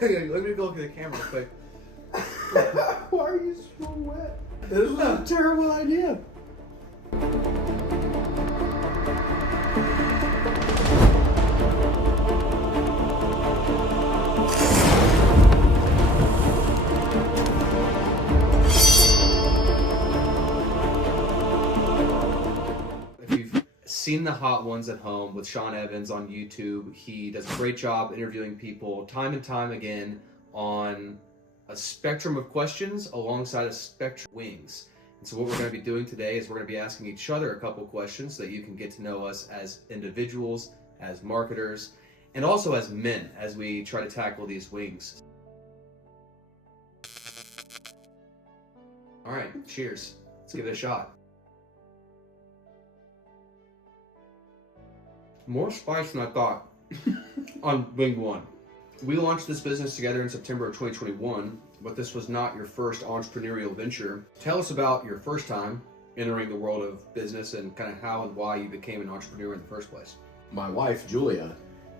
Let me go look at the camera real quick. Why are you so wet? This was a terrible idea. Seen the Hot Ones at Home with Sean Evans on YouTube. He does a great job interviewing people time and time again on a spectrum of questions alongside a spectrum of wings. And so what we're going to be doing today is we're going to be asking each other a couple questions so that you can get to know us as individuals, as marketers, and also as men as we try to tackle these wings. All right, cheers. Let's give it a shot. More spice than I thought on wing one. We launched this business together in September of 2021, but this was not your first entrepreneurial venture. Tell us about your first time entering the world of business and kind of how and why you became an entrepreneur in the first place. My wife, Julia,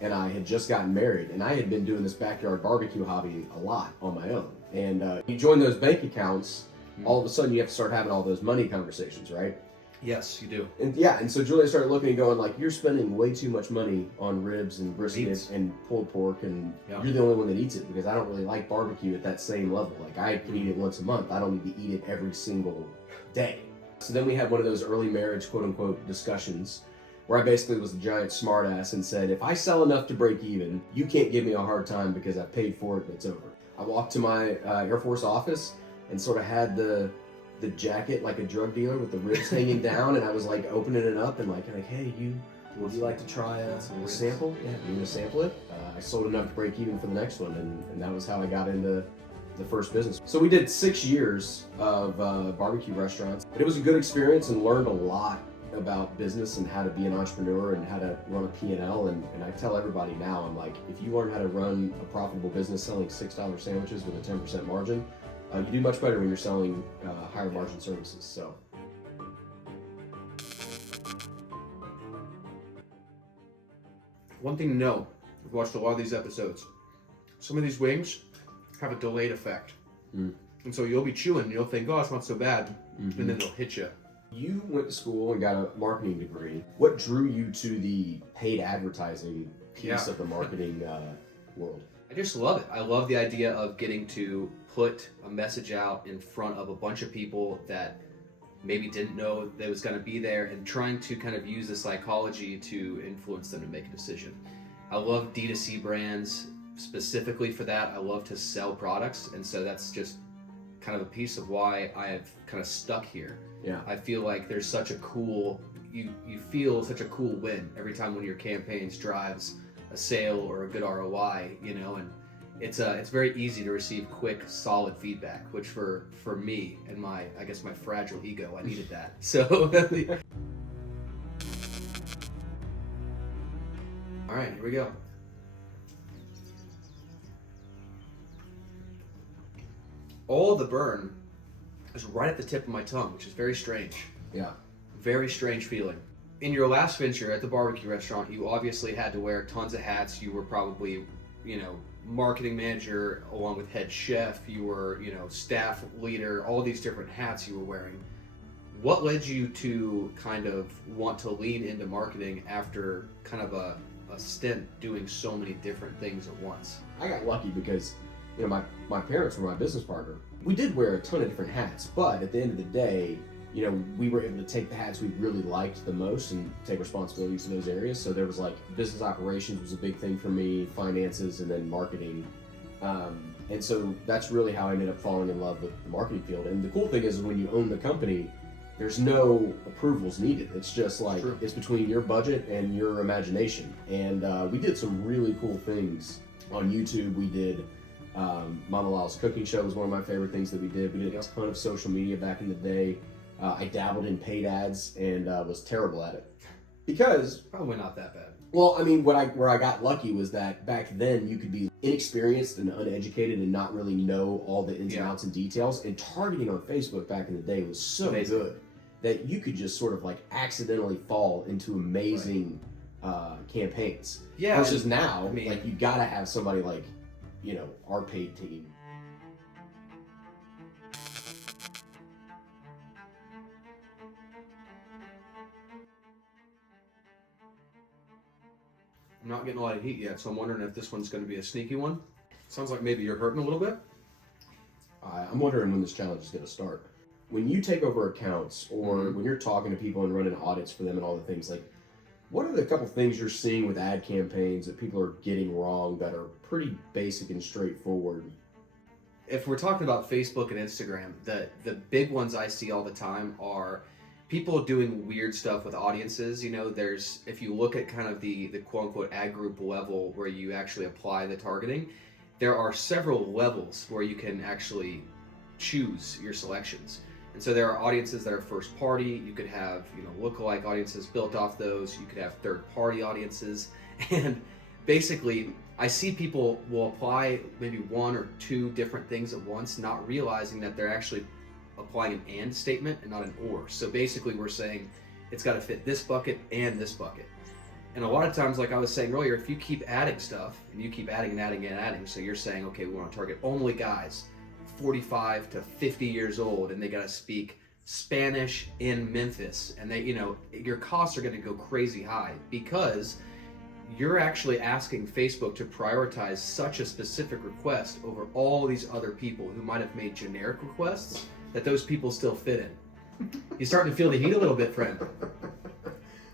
and I had just gotten married, and I had been doing this backyard barbecue hobby a lot on my own. And you join those bank accounts, all of a sudden you have to start having all those money conversations, right? Yes, you do. And so Julia started looking and going like, you're spending way too much money on ribs and brisket and pulled pork, and you're the only one that eats it, because I don't really like barbecue at that same level. Like, I can eat it once a month. I don't need to eat it every single day. So then we had one of those early marriage, quote unquote, discussions where I basically was a giant smartass and said, if I sell enough to break even, you can't give me a hard time because I paid for it and it's over. I walked to my Air Force office and sort of had the jacket like a drug dealer with the ribs hanging down, and I was like opening it up and like, hey, would you like to try a sample? Yeah, you want to sample it? I sold enough to break even for the next one, and that was how I got into the first business. So we did 6 years of barbecue restaurants. But it was a good experience and learned a lot about business and how to be an entrepreneur and how to run a P&L. And I tell everybody now, I'm like, if you learn how to run a profitable business selling $6 sandwiches with a 10% margin, you do much better when you're selling higher margin services. So. One thing to know, I've watched a lot of these episodes. Some of these wings have a delayed effect. And so you'll be chewing and you'll think, oh, it's not so bad. And then they'll hit you. You went to school and got a marketing degree. What drew you to the paid advertising piece of the marketing world? I just love it. I love the idea of getting to put a message out in front of a bunch of people that maybe didn't know that was going to be there, and trying to kind of use the psychology to influence them to make a decision. I love D2C brands specifically for that. I love to sell products, and so that's just kind of a piece of why I have kind of stuck here. Yeah. I feel like there's such a cool, you feel such a cool win every time one of your campaigns drives a sale or a good ROI, you know, and it's very easy to receive quick, solid feedback, which for me and my fragile ego, I needed that. So, all right, here we go. All of the burn is right at the tip of my tongue, which is very strange. Yeah. Very strange feeling. In your last venture at the barbecue restaurant, you obviously had to wear tons of hats. You were probably, marketing manager along with head chef. You were, staff leader, all these different hats you were wearing. What led you to kind of want to lean into marketing after kind of a stint doing so many different things at once? I got lucky because, my parents were my business partner. We did wear a ton of different hats, but at the end of the day, we were able to take the hats we really liked the most and take responsibilities in those areas. So there was like business operations was a big thing for me, finances, and then marketing. And so that's really how I ended up falling in love with the marketing field. And the cool thing is when you own the company, there's no approvals needed. It's just like, it's between your budget and your imagination. And we did some really cool things on YouTube. We did Mama Lal's cooking show was one of my favorite things that we did. We did a ton of social media back in the day. I dabbled in paid ads and was terrible at it because probably not that bad. Well, I mean, where I got lucky was that back then you could be inexperienced and uneducated and not really know all the ins and outs and details. And targeting on Facebook back in the day was so good that you could just sort of like accidentally fall into amazing campaigns. Yeah. Versus now, I mean, like you gotta have somebody like, you know, our paid team. I'm not getting a lot of heat yet, so I'm wondering if this one's going to be a sneaky one. Sounds like maybe you're hurting a little bit. I'm wondering when this challenge is going to start. When you take over accounts, or when you're talking to people and running audits for them and all the things, like, what are the couple things you're seeing with ad campaigns that people are getting wrong that are pretty basic and straightforward? If we're talking about Facebook and Instagram, the big ones I see all the time are people doing weird stuff with audiences. You know, there's, if you look at kind of the quote unquote ad group level where you actually apply the targeting, there are several levels where you can actually choose your selections. And so there are audiences that are first party. You could have, you know, lookalike audiences built off those. You could have third party audiences. And basically, I see people will apply maybe one or two different things at once, not realizing that they're actually applying an and statement and not an or. So basically we're saying it's got to fit this bucket and this bucket. And a lot of times, like I was saying earlier, if you keep adding stuff and you keep adding and adding and adding, so you're saying, okay, we want to target only guys 45 to 50 years old and they got to speak Spanish in Memphis, and they, you know, your costs are going to go crazy high because you're actually asking Facebook to prioritize such a specific request over all these other people who might have made generic requests that those people still fit in. You're starting to feel the heat a little bit, friend.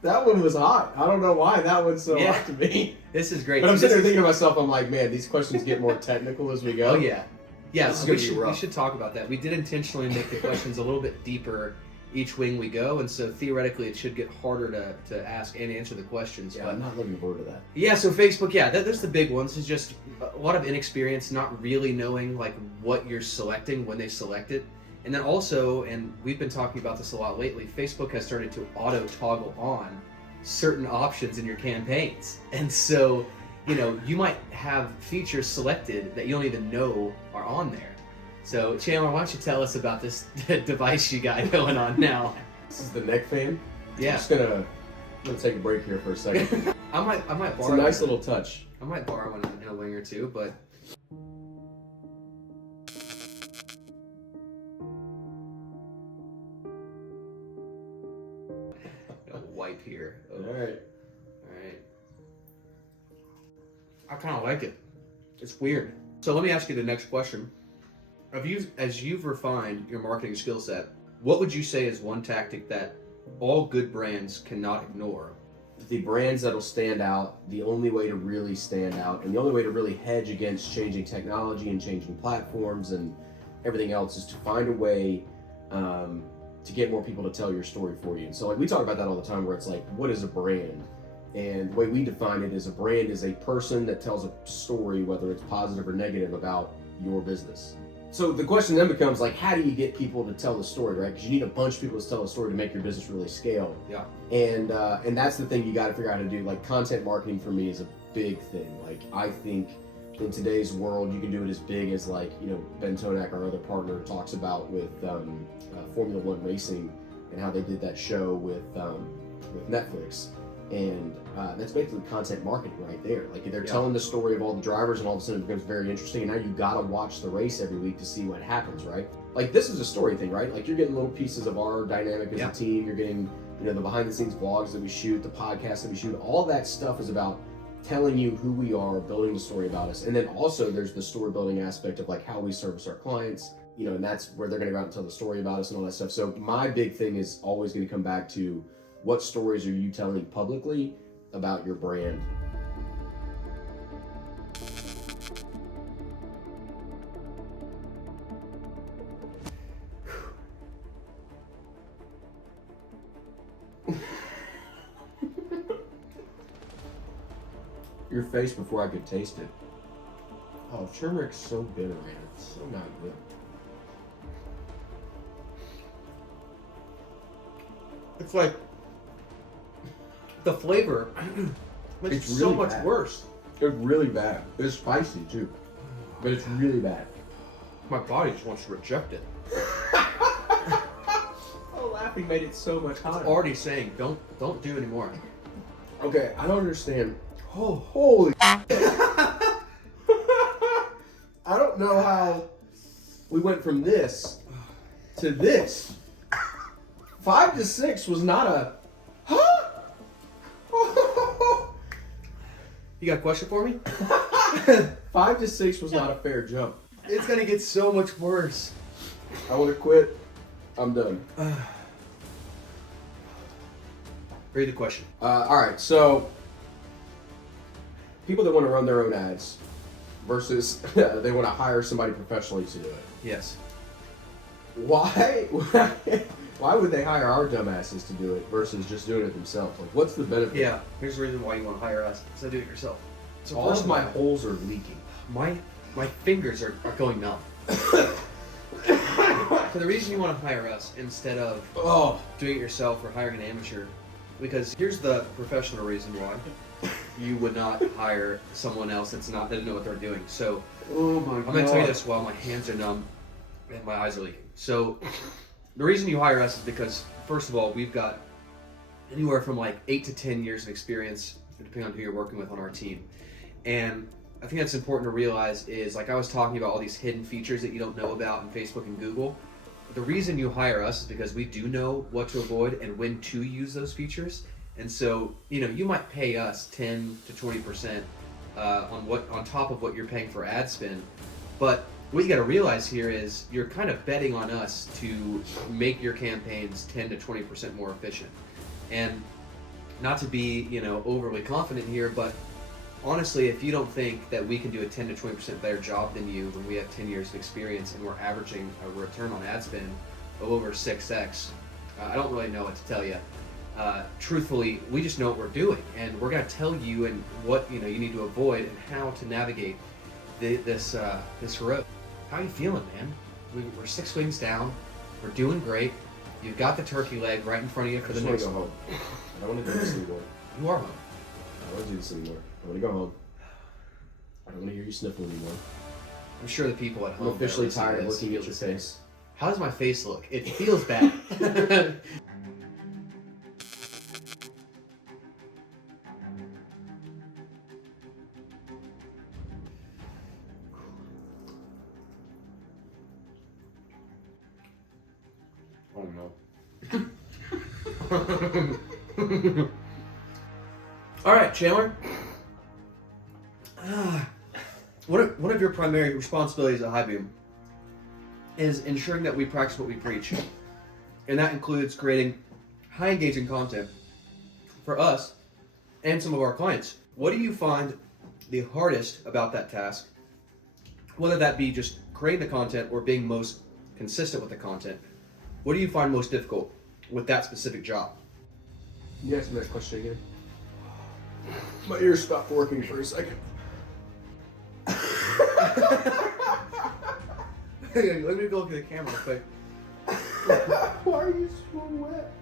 That one was hot. I don't know why that one's so hot to me. This is great. But I'm sitting there thinking to myself, I'm like, man, these questions get more technical as we go. Oh yeah. Yeah, this is gonna be rough. We should talk about that. We did intentionally make the questions a little bit deeper each wing we go, and so theoretically it should get harder to ask and answer the questions. Yeah, but I'm not looking forward to that. Yeah, so Facebook, yeah, there's the big ones. It's just a lot of inexperience, not really knowing like what you're selecting when they select it. And then also, and we've been talking about this a lot lately, Facebook has started to auto toggle on certain options in your campaigns. And so, you know, you might have features selected that you don't even know are on there. So Chandler, why don't you tell us about this device you got going on now? This is the neck fan. Yeah. I'm just gonna take a break here for a second. I might borrow. It's a nice little touch. I might borrow one in a wing or two, but. Wipe here. Oh. All right. I kind of like it. It's weird. So let me ask you the next question. As you've refined your marketing skill set, what would you say is one tactic that all good brands cannot ignore? The brands that'll stand out, the only way to really stand out, and the only way to really hedge against changing technology and changing platforms and everything else is to find a way to get more people to tell your story for you. And so like we talk about that all the time where it's like, what is a brand? And the way we define it is a brand is a person that tells a story, whether it's positive or negative, about your business. So the question then becomes like, how do you get people to tell the story, right? Because you need a bunch of people to tell the story to make your business really scale. Yeah. And that's the thing you got to figure out how to do. Like content marketing for me is a big thing. Like I think in today's world, you can do it as big as like, you know, Ben Todak, our other partner, talks about with Formula One racing and how they did that show with Netflix. And that's basically content marketing right there. Like they're telling the story of all the drivers and all of a sudden it becomes very interesting. And now you gotta watch the race every week to see what happens, right? Like this is a story thing, right? Like you're getting little pieces of our dynamic as a team. You're getting, you know, the behind the scenes vlogs that we shoot, the podcasts that we shoot. All that stuff is about telling you who we are, building the story about us. And then also there's the story building aspect of like how we service our clients, you know, and that's where they're gonna go out and tell the story about us and all that stuff. So my big thing is always gonna come back to what stories are you telling publicly about your brand? Your face before I could taste it. Oh, turmeric's so bitter, man. It's so not good. It's like the flavor makes It's it so really much bad. worse. It's really bad. It's spicy too, but it's really bad. My body just wants to reject it. Oh, laughing made it so much hotter. Already saying, don't do anymore. Okay, I don't understand. Oh, holy. I don't know how we went from this to this. 5 to 6 was not a. Huh? You got a question for me? 5 to 6 was not a fair jump. It's gonna get so much worse. I want to quit. I'm done. Read the question. All right, so people that want to run their own ads versus they want to hire somebody professionally to do it. Yes. Why? Why would they hire our dumbasses to do it versus just doing it themselves? Like, what's the benefit? Yeah. Here's the reason why you want to hire us. So do it yourself. So All first of my holes are leaking. my fingers are going numb. So the reason you want to hire us instead of doing it yourself or hiring an amateur, because here's the professional reason why you would not hire someone else that doesn't know what they're doing. So Oh my I'm gonna tell you this while my hands are numb and my eyes are leaking. So the reason you hire us is because first of all, we've got anywhere from like 8 to 10 years of experience, depending on who you're working with on our team. And I think that's important to realize is, like I was talking about all these hidden features that you don't know about in Facebook and Google. The reason you hire us is because we do know what to avoid and when to use those features. And so, you might pay us 10 to 20% on top of what you're paying for ad spend. But what you got to realize here is you're kind of betting on us to make your campaigns 10 to 20% more efficient. And not to be, overly confident here, but honestly, if you don't think that we can do a 10 to 20% better job than you when we have 10 years of experience and we're averaging a return on ad spend of over 6x, I don't really know what to tell you. Truthfully, we just know what we're doing, and we're going to tell you and what you need to avoid and how to navigate this road. How are you feeling, man? We're 6 wings down. We're doing great. You've got the turkey leg right in front of you for the next one. I don't want to do this anymore. You are home. I don't want to do this anymore. I want to go home. I don't want to hear you sniffle anymore. I'm sure the people at home. I'm officially tired of looking at your face. How does my face look? It feels bad. Oh no. All right, Chandler. One of your primary responsibilities at Highbeam is ensuring that we practice what we preach. And that includes creating high engaging content for us and some of our clients. What do you find the hardest about that task? Whether that be just creating the content or being most consistent with the content. What do you find most difficult with that specific job? Can you ask me that question again? My ears stopped working for a second. Let me go look at the camera real quick. Why are you so wet?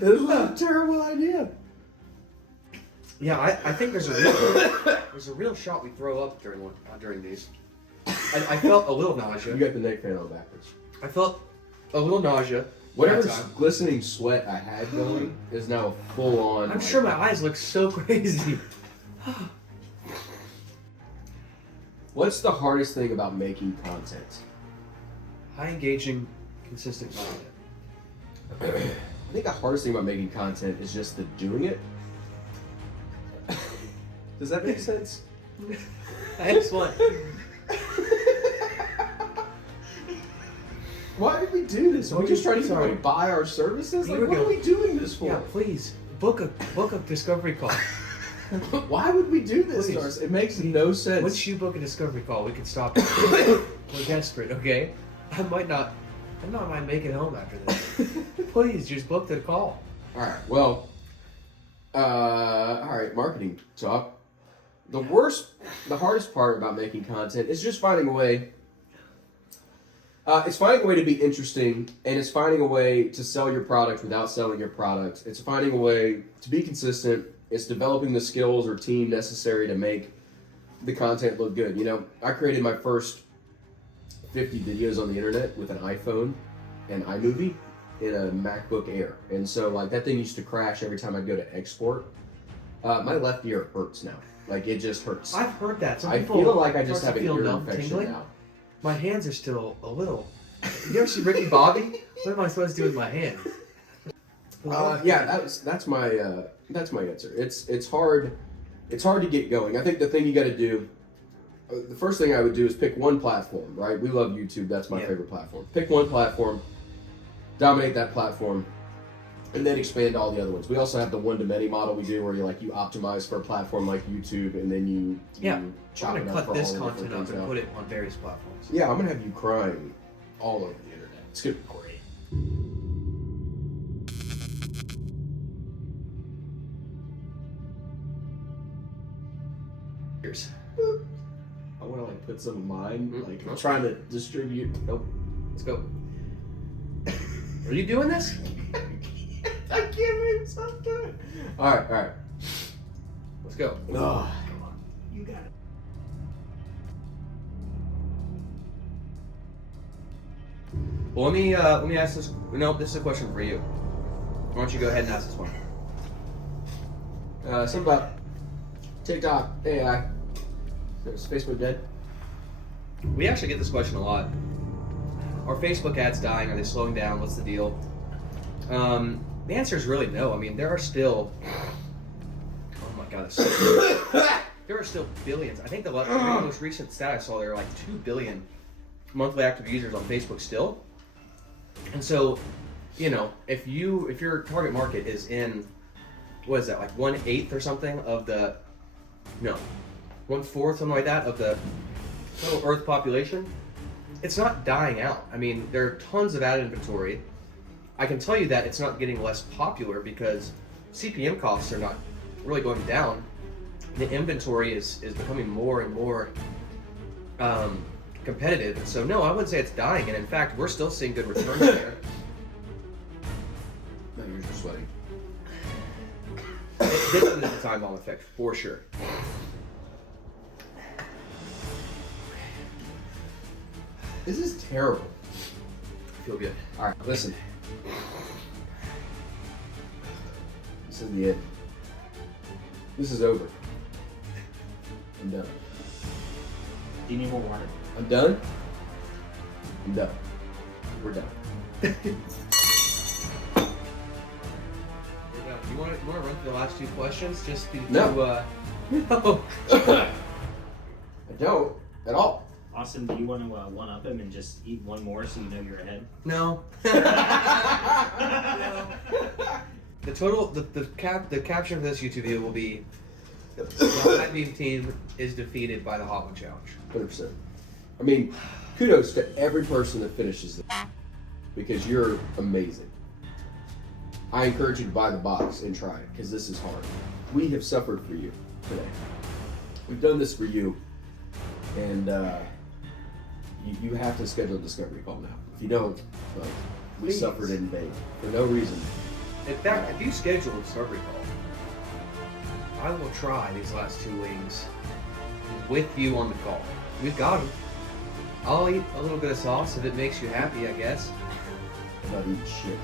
This was a terrible idea. Yeah, I think there's a real shot we throw up during these. I felt a little nausea. You got the neck fan on backwards. I felt a little nausea. Whatever glistening sweat I had going is now full on. I'm sure my eyes look so crazy. What's the hardest thing about making content? High engaging, consistent content. I think the hardest thing about making content is just the doing it. Does that make sense? Excellent. Why did we do this? Are we just trying to get somebody to buy our services? Like, what are we doing this for? Yeah, please book a discovery call. Why would we do this? Please. It makes no sense. Once you book a discovery call, we can stop it. We're desperate, okay? I might not make it home after this. Please, just book the call. All right. Well, all right. Marketing talk. The hardest part about making content is just finding a way. It's finding a way to be interesting, and it's finding a way to sell your product without selling your product. It's finding a way to be consistent. It's developing the skills or team necessary to make the content look good. I created my first 50 videos on the internet with an iPhone and iMovie, in a MacBook Air, and so like that thing used to crash every time I go to export. My left ear hurts now. Like it just hurts. I've heard that. Some I people feel like I just start have to an feel ear numb, infection tingling. now. My hands are still a little. You ever see Ricky Bobby? What am I supposed to do with my hands? Yeah, that's my answer. It's hard to get going. I think the thing you got to do, the first thing I would do is pick one platform. Right? We love YouTube. That's my favorite platform. Pick one platform, dominate that platform, and then expand to all the other ones. We also have the one-to-many model we do, where you optimize for a platform like YouTube, and then you chop I'm it gonna up cut for this all the content different up and things put it on various platforms. Yeah, I'm gonna have you crying all over the internet. It's gonna be great. Here's. I want to put some of mine, Mm-hmm. I'm trying to distribute. Nope. Let's go. Are you doing this? I can't make something. All right. Let's go. Oh. Come on, you got it. Well, let me ask this. No, this is a question for you. Why don't you go ahead and ask this one? Something about TikTok, AI. Is Facebook dead? We actually get this question a lot. Are Facebook ads dying? Are they slowing down? What's the deal? The answer is really no. I mean, there are still. Oh my God! There are still billions. I think the most recent stat I saw, there are like 2 billion monthly active users on Facebook still. And so, if your target market is in, what is that, like 1/8 or something of the, no, 1/4, something like that, of the total Earth population, it's not dying out. I mean, there are tons of ad inventory. I can tell you that it's not getting less popular because CPM costs are not really going down. The inventory is becoming more and more competitive. And so, no, I wouldn't say it's dying. And in fact, we're still seeing good returns there. No, you're just sweating. This is the time bomb effect, for sure. This is terrible. I feel good. All right, listen. This is the end. This is over. I'm done. Do you need more water? I'm done. I'm done. We're done. We're done. You want to run through the last 2 questions? Just to No. No. I don't at all. Austin, do you want to one-up him and just eat one more so you know you're ahead? No. The total, the caption for this YouTube video will be: the High Beam team is defeated by the Hot One Challenge. 100%. I mean, kudos to every person that finishes this because you're amazing. I encourage you to buy the box and try it because this is hard. We have suffered for you today. We've done this for you, and you have to schedule a discovery call now. If you don't, we Please. suffered in vain for no reason. In fact, if you schedule a discovery call, I will try these last 2 wings with you on the call. We've got them. I'll eat a little bit of sauce if it makes you happy, I guess. I'm not eating shit.